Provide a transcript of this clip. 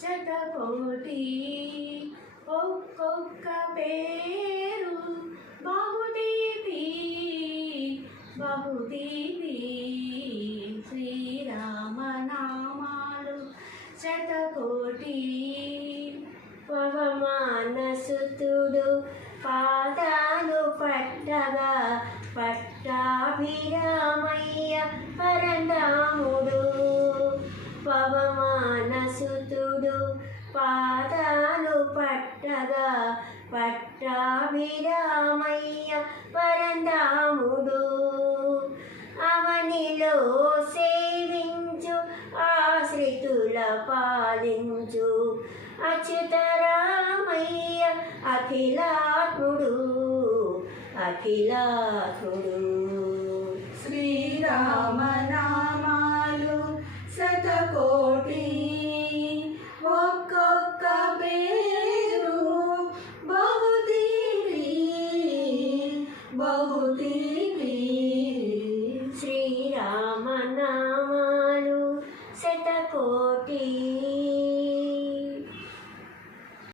శతకోటి ఒక్కొక్క పేరు బహుదీపి బహుదీపి శ్రీరామనామాలు శతకోటి పవమానసుతుడు పాదాలు పట్టగా పట్టాభిరామయ్య పరంధాముడు పవమానసుతుడు పాదాలు పట్టగా పట్టాభిరామయ్య పరంధాముడు అవనిలో సేవించు ఆశ్రితుల పాలించు అచ్యుతరామయ్య అఖిలాత్ముడు అఖిలాత్ముడు శ్రీరామనామాలు శతకోటి ఒక్కొక్క పేరు బహుదీపి బహుదీపి